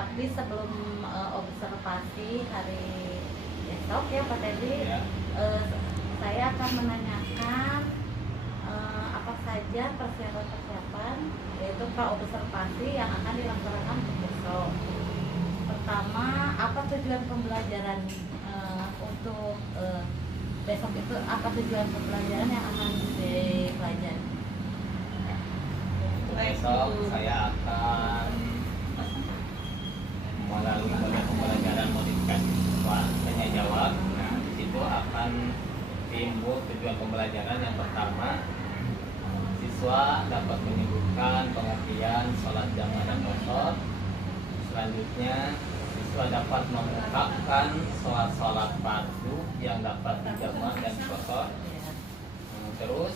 tapi sebelum observasi hari besok ya Pak Teddy, saya akan menanyakan apa saja persiapan-persiapan yaitu pra-observasi yang akan dilaksanakan untuk besok. Pertama, apa tujuan pembelajaran untuk besok itu, apa tujuan pembelajaran yang akan dipelajari? Besok saya akan melalui pembelajaran modifikasi siswa tanya jawab. Nah, di situ akan timbul tujuan pembelajaran. Yang pertama, siswa dapat menyebutkan pengertian sholat jamaah dan qashar. Selanjutnya, siswa dapat mengungkapkan sholat fardu yang dapat dijamaah dan qashar. Terus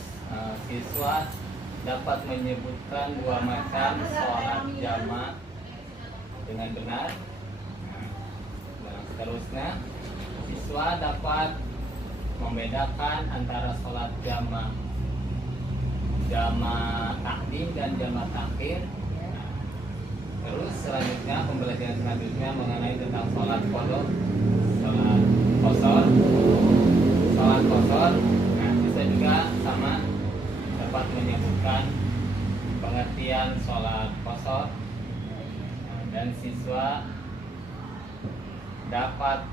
siswa dapat menyebutkan dua macam sholat jamaah dengan benar. Nah, seterusnya siswa dapat membedakan antara sholat jamaah takdim dan jamaah takhir. Terus selanjutnya pembelajaran selanjutnya mengenai tentang sholat qadha, sholat qashar. Nah, bisa juga sama dapat menyebutkan pengertian sholat qashar. Dan siswa dapat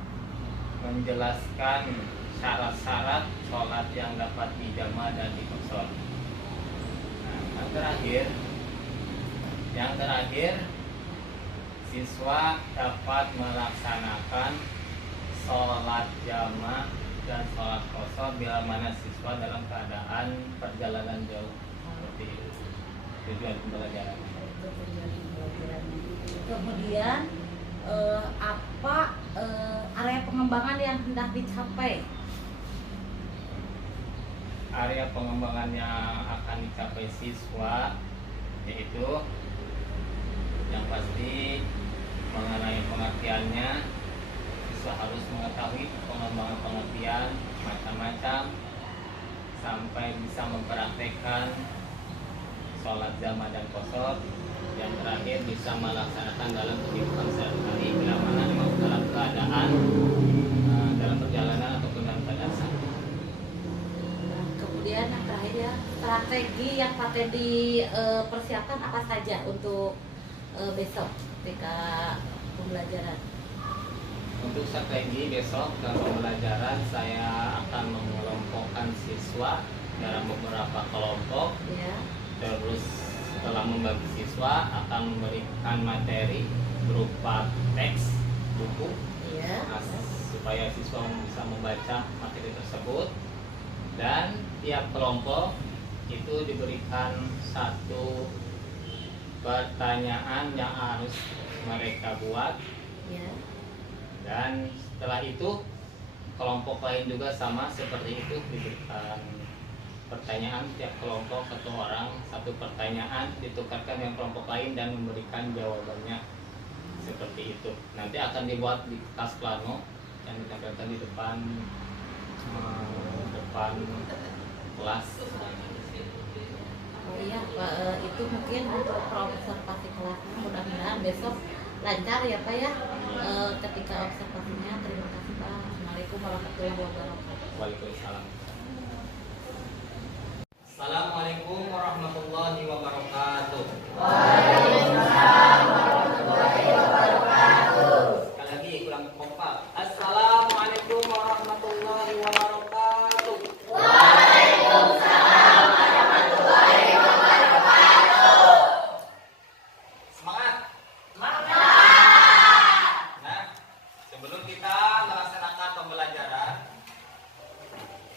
menjelaskan syarat-syarat sholat yang dapat dijamaah dan diqashar. Nah, yang terakhir, siswa dapat melaksanakan sholat jamaah dan sholat qashar bila mana siswa dalam keadaan perjalanan jauh. Seperti itu tujuan pembelajaran. Kemudian apa area pengembangan yang hendak dicapai? Area pengembangan yang akan dicapai siswa yaitu yang pasti mengenai pengertiannya, siswa harus mengetahui pengembangan pengertian macam-macam sampai bisa mempraktekkan sholat jamaah dan qashar. Yang terakhir bisa melaksanakan dalam kehidupan sehari-hari bila mana memang dalam keadaan dalam perjalanan ataupun dalam keadaan sakit. Kemudian yang terakhir ya, strategi yang Pak Teddy persiapkan apa saja untuk besok ketika pembelajaran? Untuk strategi besok dalam pembelajaran, saya akan mengelompokkan siswa dalam beberapa kelompok. Ya. Terus setelah membagi siswa akan memberikan materi berupa teks buku, ya. supaya siswa bisa membaca materi tersebut. Dan tiap kelompok itu diberikan satu pertanyaan yang harus mereka buat. Ya. Dan setelah itu kelompok lain juga sama seperti itu, diberikan pertanyaan. Tiap kelompok satu orang satu pertanyaan, ditukarkan dengan kelompok lain dan memberikan jawabannya. Seperti itu. Nanti akan dibuat di kertas plano yang ditempelkan di depan kelas. Oh iya Pak, itu mungkin untuk observasi kelasnya, mudah-mudahan besok lancar ya Pak ya. Ketika observasinya. Terima kasih Pak. Assalamualaikum warahmatullahi wabarakatuh. Waalaikumsalam. Assalamualaikum warahmatullahi wabarakatuh. Waalaikumsalam warahmatullahi wabarakatuh. Sekali lagi ulang kompak. Assalamualaikum warahmatullahi wabarakatuh. Waalaikumsalam warahmatullahi wabarakatuh. Semangat. Nah, sebelum kita melaksanakan pembelajaran,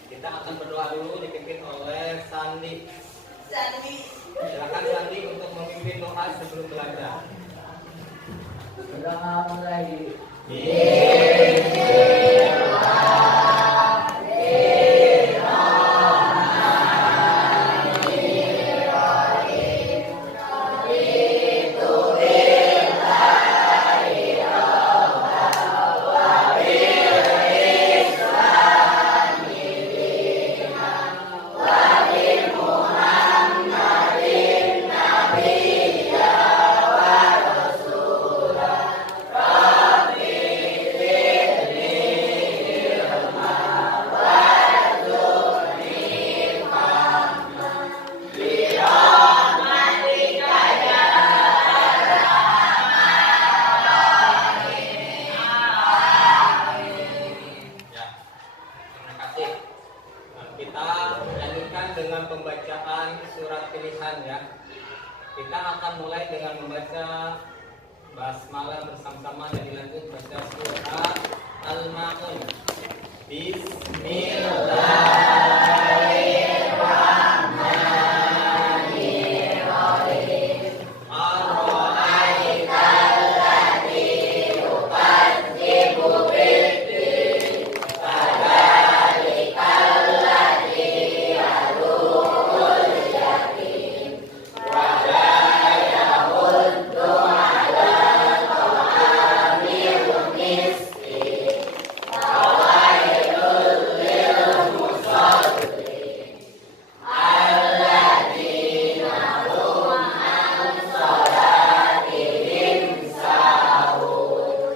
kita akan berdoa dulu dipimpin oleh Sandi. Silakan Sandi untuk memimpin doa sebelum belajar. akan membaca basmalah bersama-sama dan dilanjut baca surat Al-Maun. Bismillahirrahmanirrahim. Ar-ra'aital ladzi yukadzibu bid-din fadzalikal ladzi yadu'ul yatim wa la yahuddu 'ala ta'amil miskin fawailul lil musallin alladzina hum 'an salatihim sahun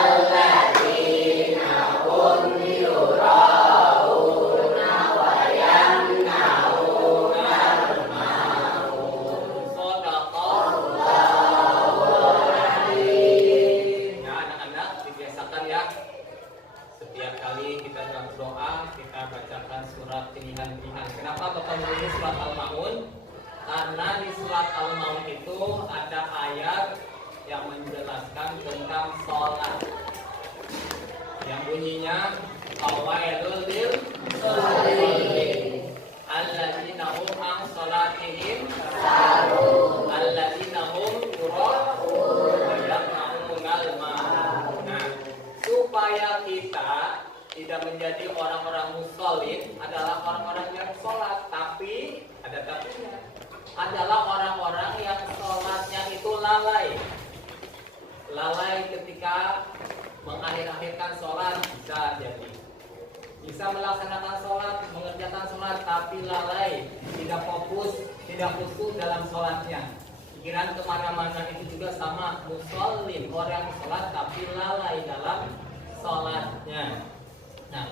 alladzina hum yura'una wa yamna'una al-ma'un. Shadaqallahul adzim. Ya anak-anak, dibiasakan ya. Setiap kali kita dalam doa, kita bacakan surat pilihan-pilihan. Kenapa Bapak menulis surat Al-Maun? Karena di surat Al-Maun itu ada ayat yang menjelaskan tentang sholat, yang bunyinya fawailul lil musallin alladzina hum an sholatihim sahun alladzina hum yura'un wa yamna'unal ma'un. Nah, supaya kita tidak menjadi orang-orang musallin adalah orang-orang yang sholat, tapi ada tapinya, adalah orang-orang yang sholatnya itu lalai ketika mengakhir-akhirkan sholat. Bisa melaksanakan sholat, mengerjakan sholat, tapi lalai, tidak fokus, tidak khusyuk dalam sholatnya. Pikiran kemana-mana. Itu juga sama musallin, orang sholat tapi lalai dalam sholatnya. Nah,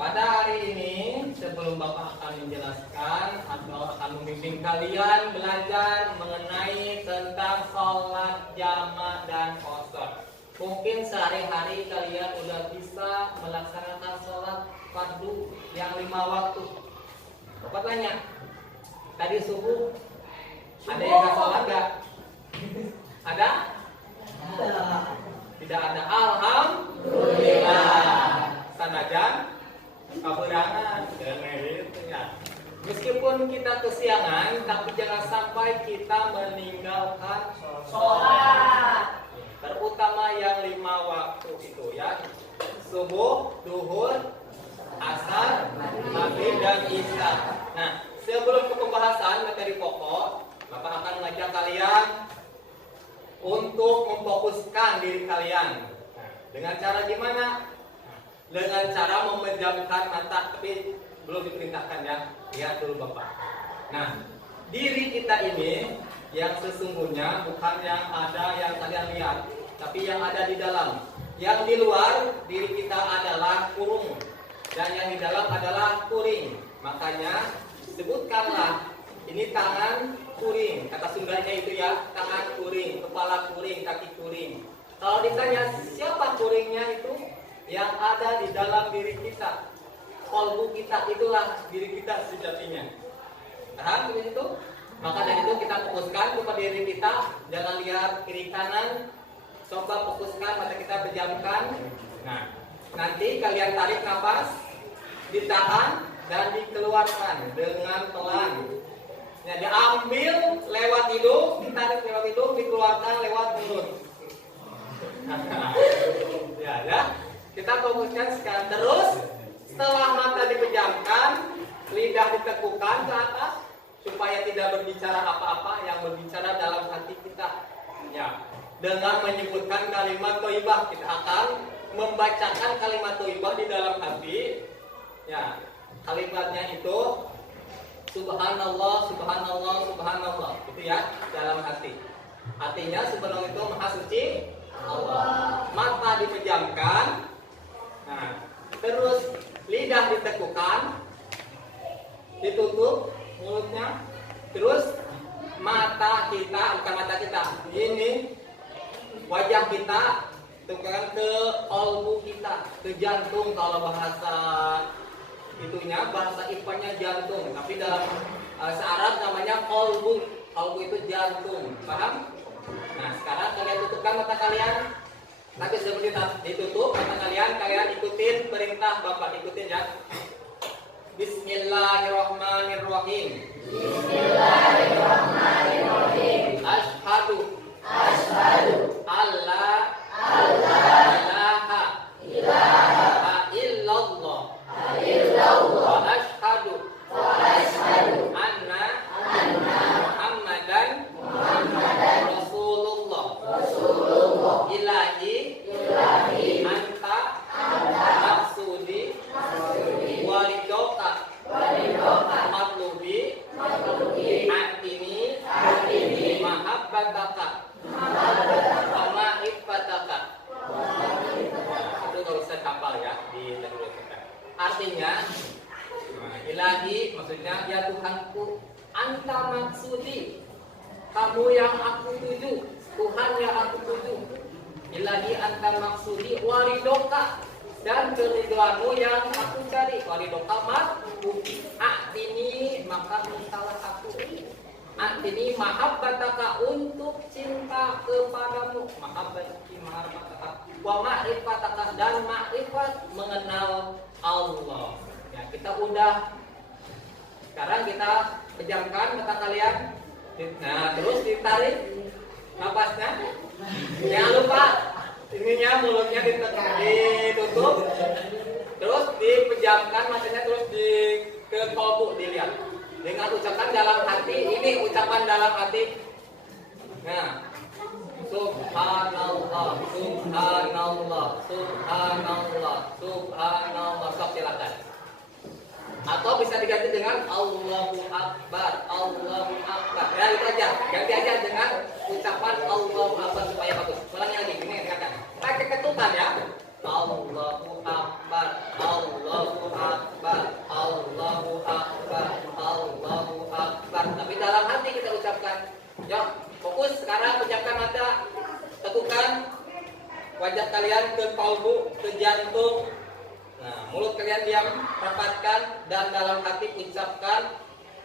pada hari ini sebelum Bapak akan menjelaskan atau akan membimbing kalian belajar mengenai tentang sholat jamak dan qashar. Mungkin sehari-hari kalian udah bisa melaksanakan sholat fardu yang 5 waktu. Bapak tanya, tadi subuh ada yang nggak sholat nggak? Ada? Tidak ada. Alhamdulillah. Sanajan kaberangan. Meskipun kita kesiangan, tapi jangan sampai kita meninggalkan sholat. Terutama yang 5 waktu itu ya. Subuh, duhur, asar, maghrib dan isya. Nah, sebelum ke pembahasan materi pokok, Bapak akan mengajak kalian untuk memfokuskan diri kalian. Nah, dengan cara gimana? Dengan cara memejamkan mata, tapi belum diperintahkan ya. Lihat dulu Bapak. Nah, diri kita ini yang sesungguhnya bukan yang ada yang kalian lihat, tapi yang ada di dalam. Yang di luar diri kita adalah kurung, dan yang di dalam adalah kuring. Makanya sebutkanlah ini tangan kuring, kata Sundanya itu ya, tangan kuring, kepala kuring, kaki kuring. Kalau ditanya siapa kuringnya, itu yang ada di dalam diri kita. Kolbu kita itulah diri kita sejatinya. Paham itu? Maka dari itu kita fokuskan kepada diri kita, jangan lihat kiri kanan. Coba fokuskan, mata kita pejamkan. Nah, nanti kalian tarik nafas, ditahan dan dikeluarkan dengan pelan. Ya, diambil lewat hidung, ditarik lewat hidung, dikeluarkan lewat mulut. Ya. Kita fokuskan sekarang. Terus setelah mata dipejamkan, lidah ditekukan ke atas supaya tidak berbicara apa-apa, yang berbicara dalam hati kita. Ya, dengan menyebutkan kalimat thayyibah, kita akan membacakan kalimat thayyibah di dalam hati. Ya, kalimatnya itu subhanallah, subhanallah, subhanallah. Itu ya, dalam hati. Artinya sebelum itu maha suci Allah. Mata dipejamkan. Nah, terus lidah ditekukan, ditutup mulutnya, terus mata kita, bukan mata kita, ini wajah kita tekan ke kolbu kita, ke jantung. Kalau bahasa itunya, bahasa IPA-nya jantung, tapi dalam bahasa Arab namanya kolbu. Qalbu itu jantung, paham? Nah, sekarang kalian tutupkan mata kalian. Tapi sebelum ditutup mata kalian, kalian ikutin perintah Bapak, ikutin ya. Bismillahirrahmanirrahim. Bismillahirrahmanirrahim. Asyhadu alla ilaha illallah wa asyhadu anna Muhammadan Rasulullah. Ilahi anta maksudi walidoka matlubi atini mahabbataka wa ma'rifataka. Itu gak usah hafal ya, didahulukan. Artinya ilahi maksudnya ya Tuhanku, anta maksudi, kamu yang aku tuju, Tuhan yang aku tuju. Ilahi anta maksudi waridoka, dan keridhoanmu yang aku cari. Waridoka atini, maka mintalah aku. Atini mahabbataka, untuk cinta kepadamu. Mahabbati mahabbataka wa ma'rifataka, dan ma'rifat mengenal Allah. Ya, kita udah. Sekarang kita pejamkan mata kalian. Nah, terus ditarik napasnya. Jangan lupa ininya, mulutnya ditutup. Terus dipejamkan matanya, terus ke kolbu dilihat. Dengan ucapan dalam hati, ini ucapan dalam hati. Nah, subhanallah, subhanallah, subhanallah, subhanallah. Sok, silakan. Atau bisa diganti dengan Allahu Akbar, Allahu Akbar. Ya, itu aja. Ganti aja dengan ucapan Allahu Akbar supaya bagus. Ulangi lagi, ini katakan. Pakai ketukan ya. Allahu Akbar, Allahu Akbar, Allahu Akbar, Allahu Akbar. Tapi dalam hati kita ucapkan. Yuk, fokus sekarang, pejamkan mata. Teguhkan wajah kalian ke kalbu, ke jantung. Nah, mulut kalian diam, rapatkan, dan dalam hati ucapkan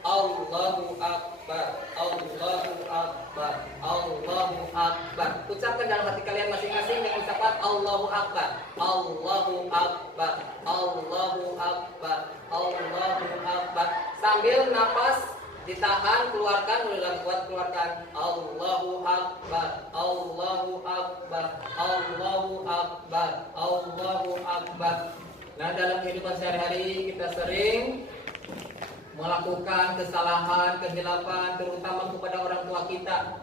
Allahu Akbar, Allahu Akbar, Allahu Akbar. Ucapkan dalam hati kalian masing-masing dengan ucapan Allahu Akbar, Allahu Akbar, Allahu Akbar, Allahu Akbar. Sambil napas ditahan, keluarkan, udah kuat, keluarkan. Allahu Akbar, Allahu Akbar, Allahu Akbar, Allahu Akbar. Nah, dalam kehidupan sehari-hari kita sering melakukan kesalahan, kehilapan, terutama kepada orang tua kita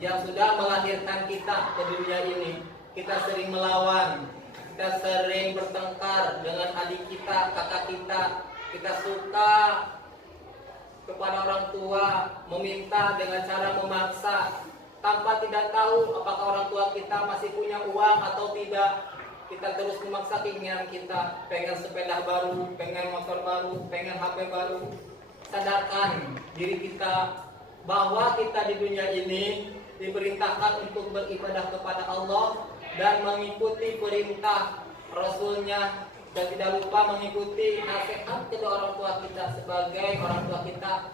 yang sudah melahirkan kita ke dunia ini. Kita sering melawan, kita sering bertengkar dengan adik kita, kakak kita. Kita suka kepada orang tua, meminta dengan cara memaksa, tanpa tidak tahu apakah orang tua kita masih punya uang atau tidak. Kita terus memaksa keinginan kita, pengen sepeda baru, pengen motor baru, pengen HP baru. Sadarkan diri kita bahwa kita di dunia ini diperintahkan untuk beribadah kepada Allah dan mengikuti perintah Rasulnya, dan tidak lupa mengikuti nasihat kedua orang tua kita sebagai orang tua kita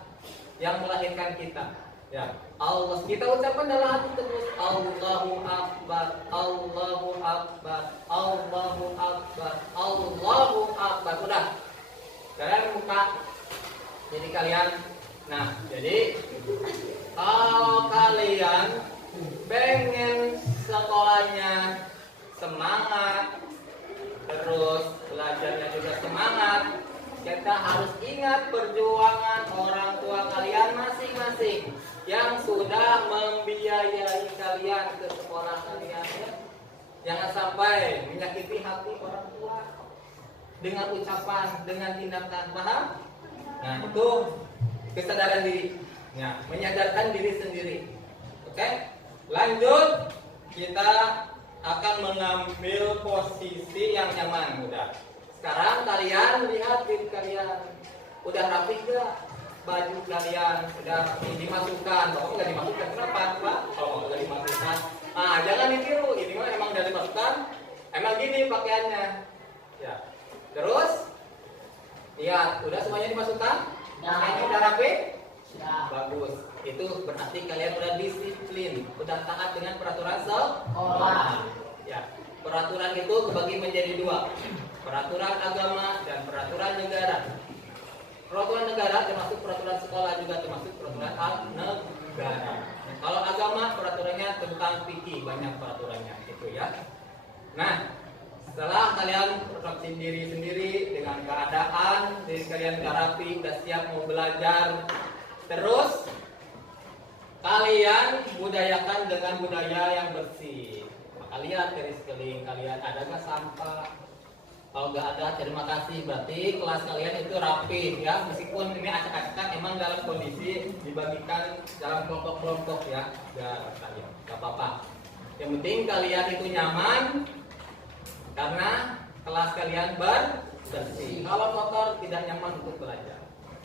yang melahirkan kita. Ya, Allah, kita ucapkan dalam hati terus Allahu Akbar, Allahu Akbar, Allahu Akbar, Allahu Akbar. Udah, kalian buka. Jadi kalian, nah, jadi kalau kalian pengen sekolahnya semangat, terus belajarnya juga semangat, kita harus ingat perjuangan orang tua kalian masing-masing yang sudah membiayai kalian ke sekolah kalian, ya. Jangan sampai menyakiti hati orang tua dengan ucapan, dengan tindakan, paham? Nah, itu kesadaran diri, ya, menyadarkan diri sendiri. Oke, lanjut, kita akan mengambil posisi yang nyaman. Udah. Sekarang kalian lihat diri kalian, udah rapi gak? Baju kalian udah dimasukkan. Kalau nggak dimasukkan, kenapa, Pak? Kalau nggak dimasukkan, jangan ditiru. Ini mah emang udah dimasukkan, emang gini pakaiannya. Ya. Terus, lihat, udah semuanya dimasukkan? Pakaiannya udah rapi? Bagus. Itu berarti disiplin, udah taat dengan peraturan sekolah. Ya, peraturan itu kebagi menjadi dua, peraturan agama dan peraturan negara. Peraturan negara termasuk peraturan sekolah juga termasuk peraturan negara. Kalau agama peraturannya tentang fikih, banyak peraturannya itu ya. Nah, setelah kalian persepsi sendiri dengan keadaan diri kalian udah rapi, udah siap mau belajar, terus kalian budayakan dengan budaya yang bersih. Kalian dari sekeliling kalian ada nggak sampah? Kalau nggak ada, terima kasih. Berarti kelas kalian itu rapi ya. Meskipun ini acak-acakan, emang dalam kondisi dibagikan dalam kelompok-kelompok ya. Kalian nggak apa-apa. Yang penting kalian itu nyaman karena kelas kalian bersih. Kalau kotor tidak nyaman untuk belajar.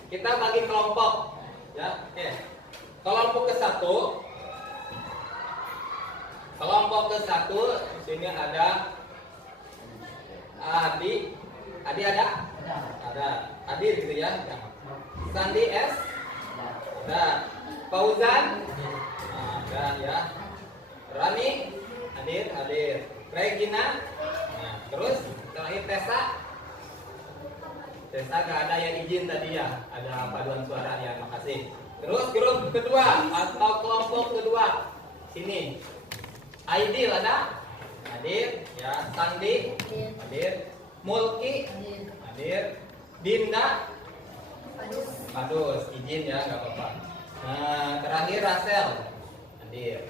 Kita bagi kelompok ya. Oke. Kelompok ke-1. Kelompok ke-1 di sini ada Adi ada? Ada. Adi gitu ya. Sandi S. Ada. Fauzan ada ya. Rani hadir. Regina. Nah, terus terakhir Tessa gak ada yang izin tadi ya. Ada paduan suara ya, makasih. Terus grup kedua atau kelompok kedua. Sini. Aidil ada? Hadir ya. Sandi hadir. Mulki hadir. Dinda Padus izin ya, nggak apa-apa. Nah, terakhir Rasel hadir.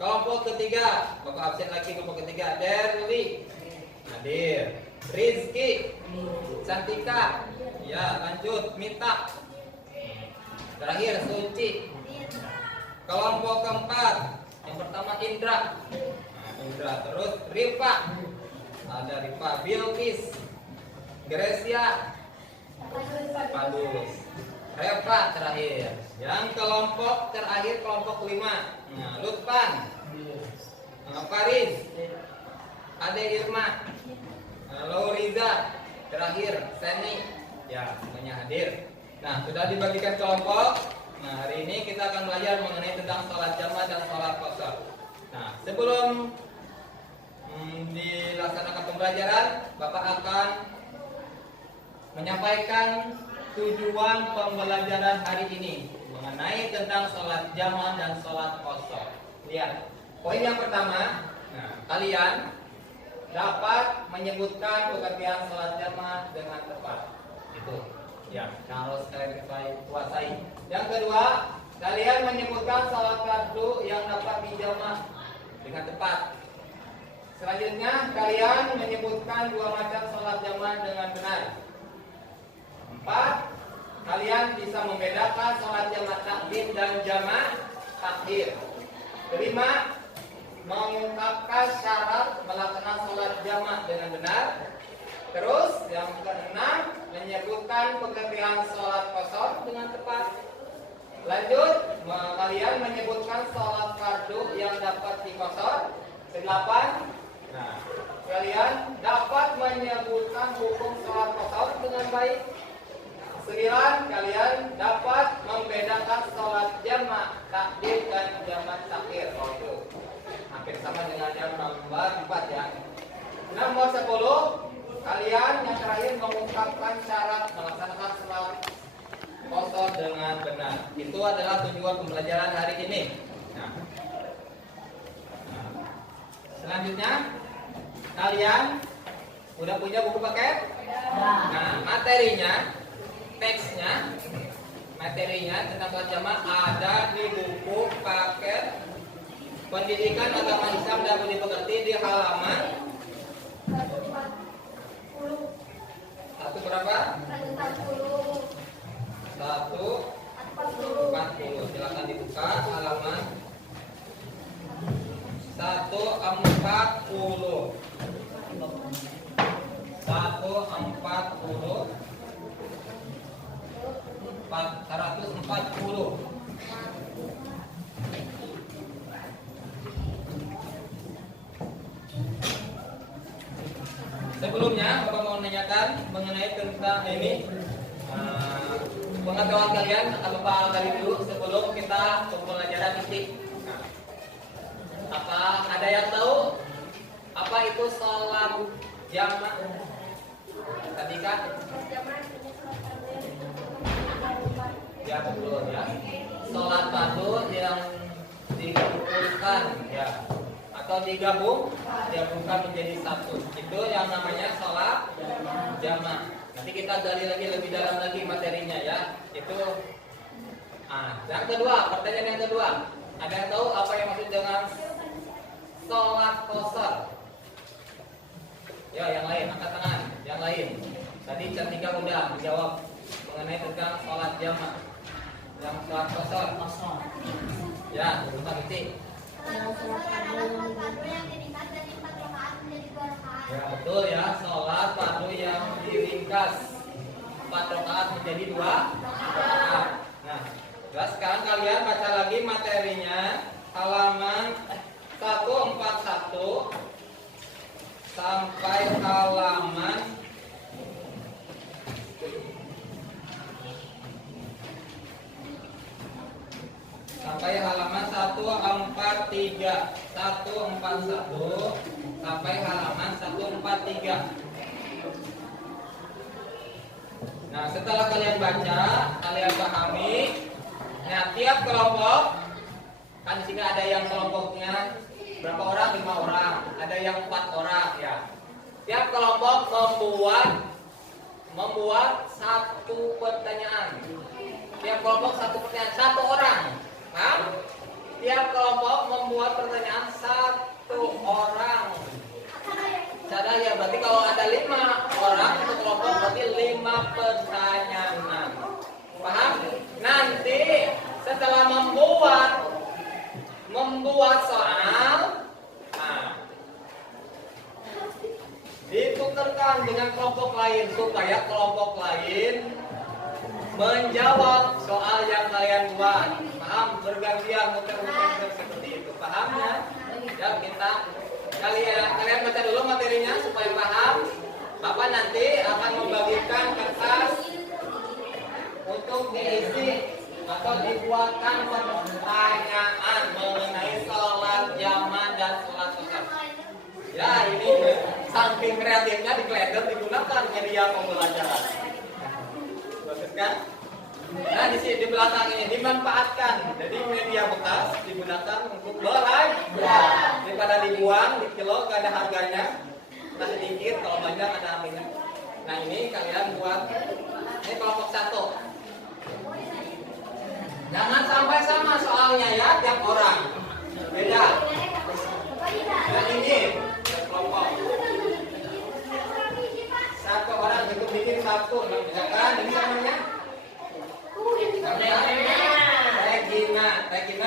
Kelompok ketiga, bapak absen lagi. Kelompok ketiga Derli hadir. Rizky, Santika ya, lanjut. Mita, terakhir Suci. Kelompok keempat, yang pertama Indra. Indra, terus Rifa ada Rifa, Bilkis, Gresia, Padus, Reva terakhir. Yang kelompok terakhir kelompok 5. Nah, Lutfan, Faris, Ade Irma, Lauriza, terakhir Seni. Ya, semuanya hadir. Nah, sudah dibagikan kelompok. Nah, hari ini kita akan belajar mengenai tentang sholat jamaah dan sholat qasar. Nah, sebelum dilaksanakan pembelajaran, Bapak akan menyampaikan tujuan pembelajaran hari ini mengenai tentang sholat jamaah dan sholat qasar. Lihat, poin yang pertama, nah, kalian dapat menyebutkan pengertian sholat jamaah dengan tepat. Itu ya, harus kalian kuasai. Yang kedua, kalian menyebutkan sholat fardu yang dapat dijamaah dengan tepat. Selanjutnya, kalian menyebutkan 2 macam sholat jamaah dengan benar. 4, kalian bisa membedakan sholat jamaah takdim dan jamaah takhir. 5, mengungkapkan syarat melaksanakan sholat jamaah dengan benar. Terus yang ke-6, menyebutkan pengertian sholat qasar dengan tepat. Lanjut, kalian menyebutkan sholat fardu yang dapat diqasar. 8, nah, kalian dapat menyebutkan hukum sholat qasar dengan baik. 9, kalian dapat membedakan sholat jamaah takdim dan jamaah takhir. Oh, itu hampir sama dengan yang nomor 4 ya. Nomor 10, kalian yang terakhir mengungkapkan syarat melaksanakan sholat qasar dengan benar. Itu adalah tujuan pembelajaran hari ini. Nah, selanjutnya kalian udah punya buku paket? Nah, materinya tentang sholat jamaah ada di buku paket Pendidikan Agama Islam Dapat Dimengerti di halaman 1 berapa? 140. Silakan dibuka halaman 140. 140. Sebelumnya Bapak mau menanyakan mengenai tentang ini pengetahuan kalian atau Bapak dari dulu sebelum kita pembelajaran inti. Nah, jamak. Tadi kan? Ya betul ya. Sholat fardu yang digabungkan ya atau digabungkan menjadi satu. Itu yang namanya sholat jamak. Nanti kita gali lagi lebih dalam lagi materinya ya. Itu. Yang kedua, pertanyaan yang kedua. Ada yang tahu apa yang maksud dengan sholat qashar? Ya, yang lain angkat tangan. Yang lain. Tadi Cantika udah menjawab mengenai tentang sholat jamak. Yang sholat qashar. Ya, Pak Titi. Ya betul ya, sholat fardu yang diringkas 4 rakaat menjadi 2 rakaat. Nah, sekarang kalian baca lagi materinya halaman 141 sampai halaman 143, 141 sampai halaman 143. Nah, setelah kalian baca, kalian pahami. Nah, tiap kelompok kan di sini ada yang kelompoknya berapa orang? 5 orang, ada yang 4 orang ya. Tiap kelompok membuat satu pertanyaan. Tiap kelompok satu pertanyaan, 1 orang. Paham? Tiap kelompok membuat pertanyaan 1 orang. Cara ya, berarti kalau ada 5 orang satu kelompok berarti 5 pertanyaan. Paham? Nanti setelah membuat soal, ditukarkan dengan kelompok lain supaya kelompok lain menjawab soal yang kalian buat. Paham? Bergantian muter-muter seperti itu. Paham ya? Ya, kalian baca dulu materinya supaya paham. Bapak nanti akan membagikan kertas untuk diisi atau dibuatkan pertanyaan mengenai sholat jamak dan sholat qashar. Ya, ini saking kreatifnya di kalender digunakan media pembelajaran. Bagus kan? Nah, di sini di belakang ini dimanfaatkan. Jadi media bekas digunakan untuk belajar. Daripada dibuang di kilo gak ada harganya. Nah, sedikit, kalau banyak ada harganya. Nah, ini kalian buat. Ini kelompok 1. Jangan sampai sama soalnya ya tiap orang. Beda. Nah, ini kelompok. 1 orang cukup bikin 1. Misalkan ini namanya Regina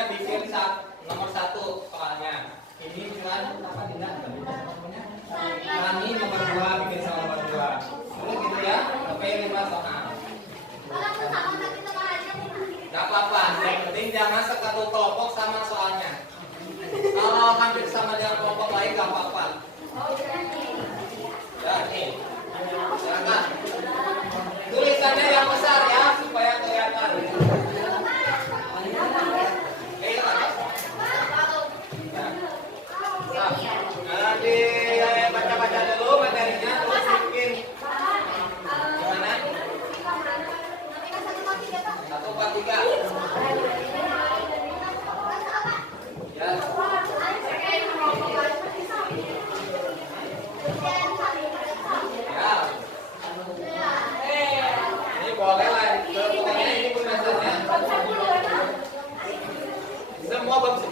bikin nomor 1 soalnya. Ini bukan apa tidak? Rani nomor 2 bikin soal nomor 2. Dulu gitu ya, sampai 5 soal. Gak apa-apa, yang penting jangan satu kelompok sama soalnya. Kalau hampir sama dengan kelompok lain gak apa-apa. Ya, nih. Silakan. Tulisannya yang besar ya supaya kelihatan. Nah, baca-baca dulu materinya terus bikin. Gimana? 143. Ya. Ini boleh lah. Pokoknya ini pembahasannya. Semua bab 10.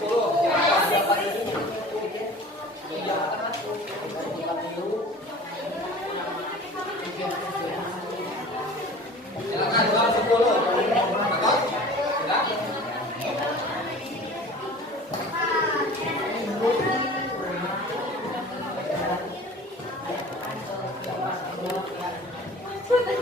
Silakan bab 10. Betul? Sudah?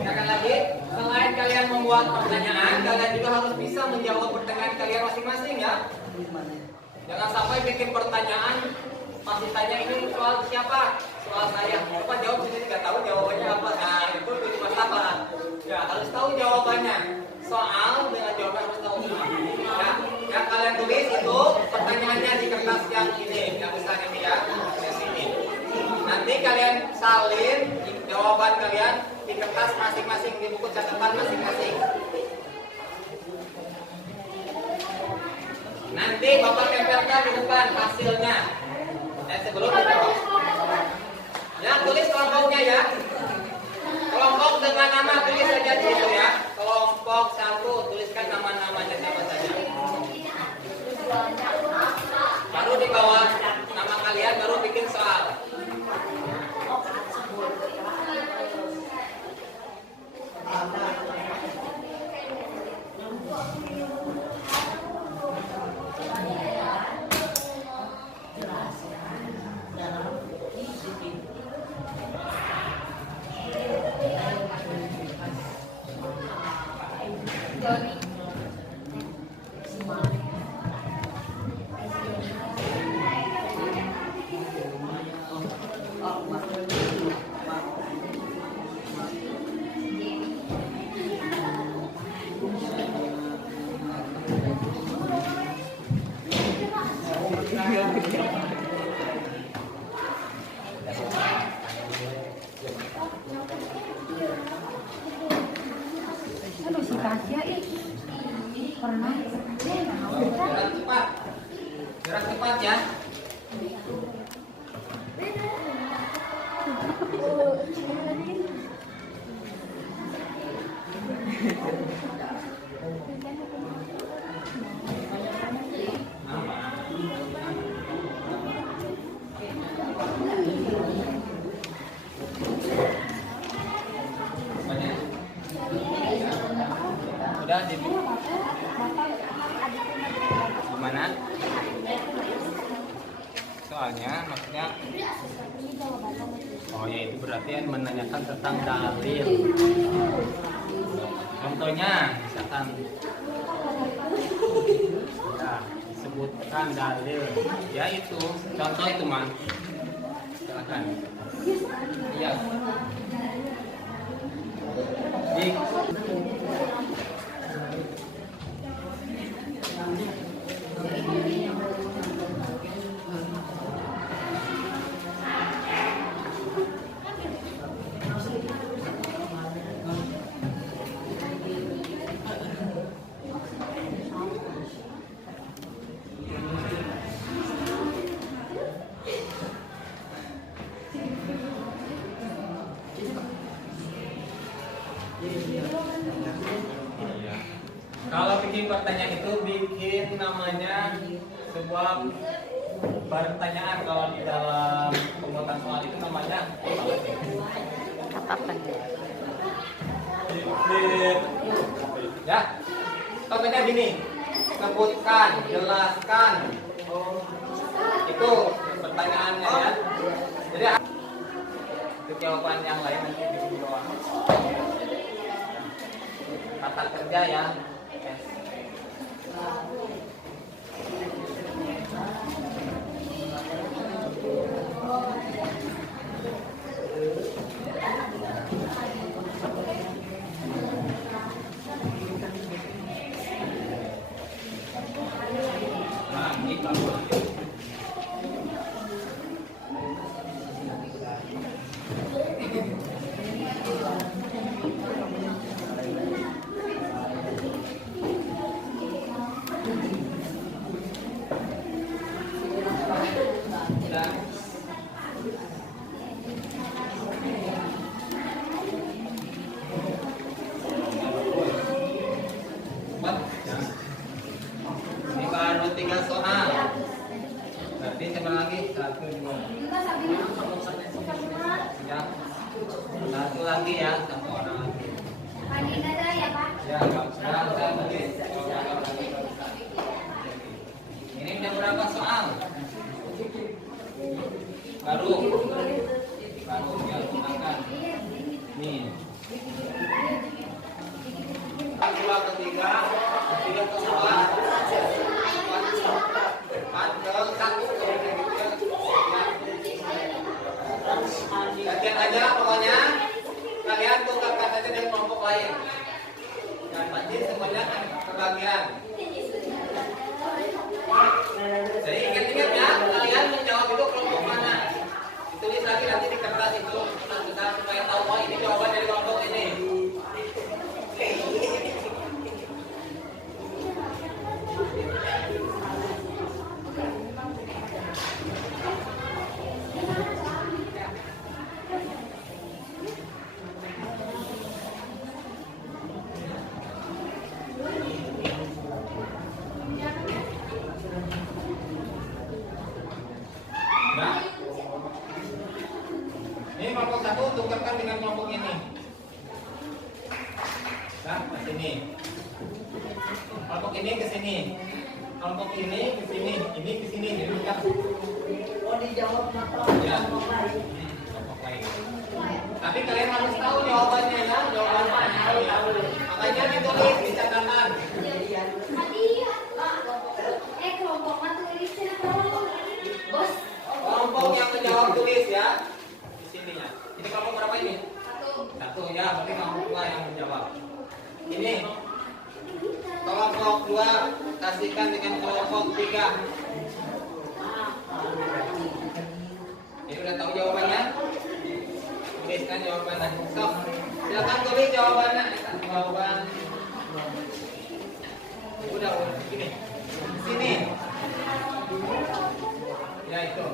Ingatkan lagi, selain kalian membuat pertanyaan, kalian juga harus bisa menjawab pertanyaan kalian masing-masing ya. Jangan sampai bikin pertanyaan 4 masih tanya ini soal siapa? Soal saya. Coba jawab sini nggak tahu jawabannya apa. Nah itu masalah. Ya harus tahu jawabannya. Soal dengan jawaban harus tahu semua. Ya, yang kalian tulis itu pertanyaannya di kertas yang ini, yang besar ini ya, di sini. Nanti kalian salin jawaban kalian di kertas masing-masing, di buku catatan masing-masing. Nanti Bapak tempelkan di depan hasilnya. Sebelum dijawab. Ya, tulis kelompoknya ya. Kelompok dengan nama tulis saja di situ ya. Kelompok 1 tuliskan nama-namanya siapa saja. Baru di bawah nama kalian baru bikin soal. Aduh si Tasya pernah Gerak cepat. Gerak cepat ya. Udah di gimana? Soalnya maksudnya oh ya itu berarti menanyakan tentang dalil. Contohnya misalkan ya disebutkan dalil ya itu contoh itu man silakan iya di kalau bikin pertanyaan itu bikin namanya sebuah pertanyaan. Kalau di dalam pembuatan soal itu namanya ya contohnya gini, sebutkan, jelaskan, itu pertanyaannya ya. Jadi untuk jawaban yang lain nanti di bawah tata kerja ya. Nah, ini bagus. Ini baru 3 soal. Berarti sama lagi 1 2. Ya. 1 lagi ya, 1 orang lagi. Ya, sekarang saya bagi. Ini udah berapa soal? Baru ya makan. Nih. Kedua ketiga ke soal. Kan ke 1 ke kalian. Jadi ingat-ingat ya, kalian menjawab itu kelompok mana. Tulis lagi nanti di kertas itu supaya tahu oh ini jawaban dari kelompok ini. Nah, ini kelompok satu tukarkan dengan kelompok ini. Nah, ke sini. Kelompok ini ke sini. Kelompok ini ke sini. Ini ke sini. Jadi kita Oh, dijawab apa? ya. Kelompok lain. Tapi kalian harus tahu jawabannya ya, jawabannya. Makanya ditulis di catatan. kelompok tulisnya bos. Kelompok yang menjawab tulis ya. Di sini ya. Ini kelompok berapa ini? Satu ya, berarti kelompok 2 yang menjawab. Ini kelompok 2 kasihkan dengan kelompok 3. Ini udah tahu jawabannya? Tuliskan jawabannya. So, silakan tulis jawabannya. Jawaban. Udah sini. Sini. Ya itu.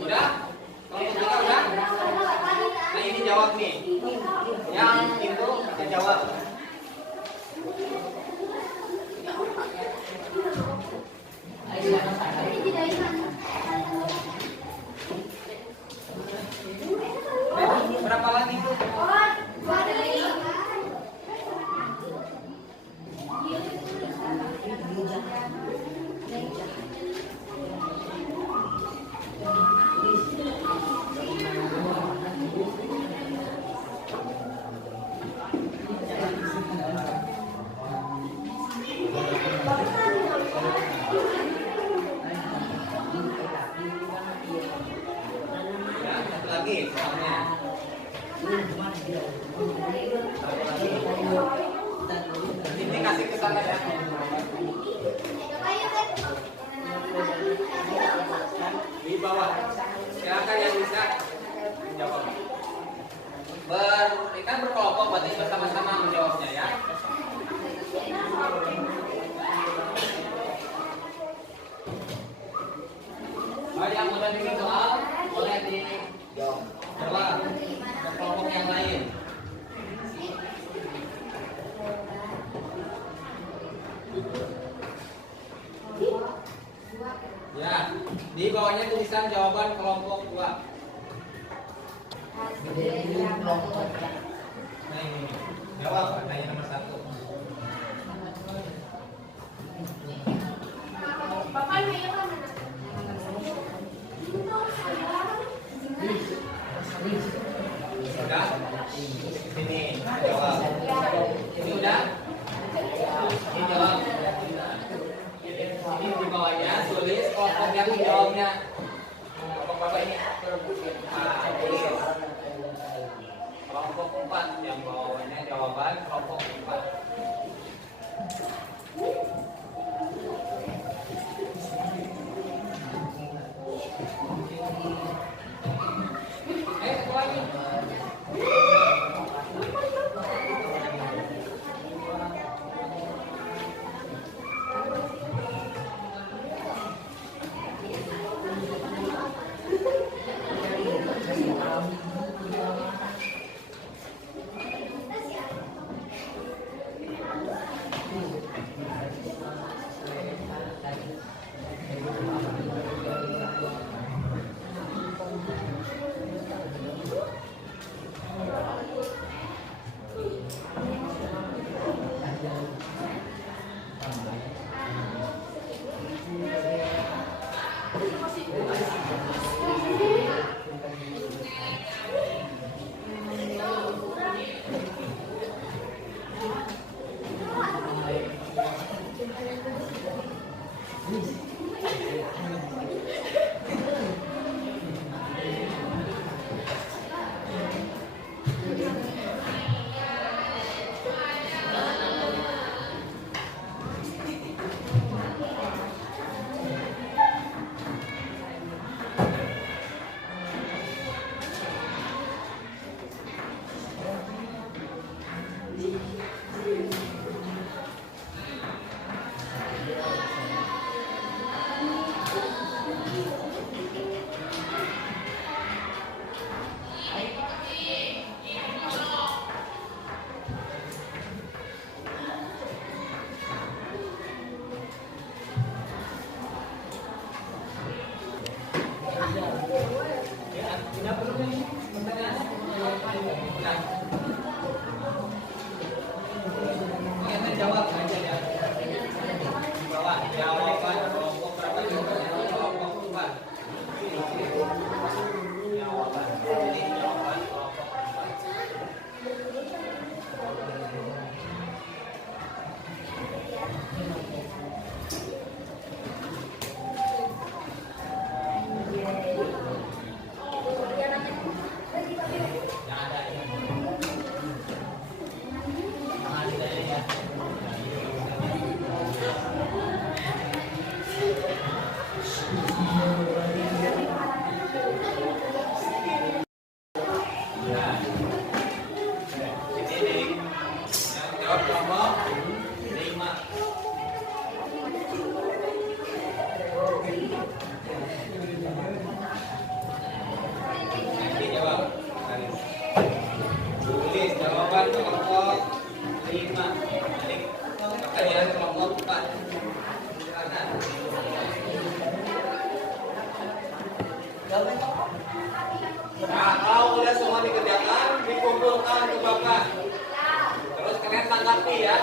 Udah? Kelompok 3 udah? Nah ini jawab nih. Yang itu kita jawab. Berapa lagi itu? Ya, satu lagi soalnya. Ini kasih ke sana ya. Di bawah. Silakan yang bisa menjawab. Kan berkelompok berarti bersama-sama menjawabnya ya. Yang udah bikin soal boleh dijawab ke kelompok yang lain. Ya, di bawahnya tulisan jawaban kelompok 2. Nah ini, jawab pertanyaan nomor 1. Udah? Sini, jawab. Ini udah? Ini jawab. Ini di bawahnya tulis kelompok yang dijawabnya. Kelompok berapa ini? Tulis. Kelompok 4 yang bawahnya jawaban kelompok 4. Satu lagi. Nah, kalau udah semua dikerjakan, dikumpulkan ke bapak. Terus kalian tanggapi ya.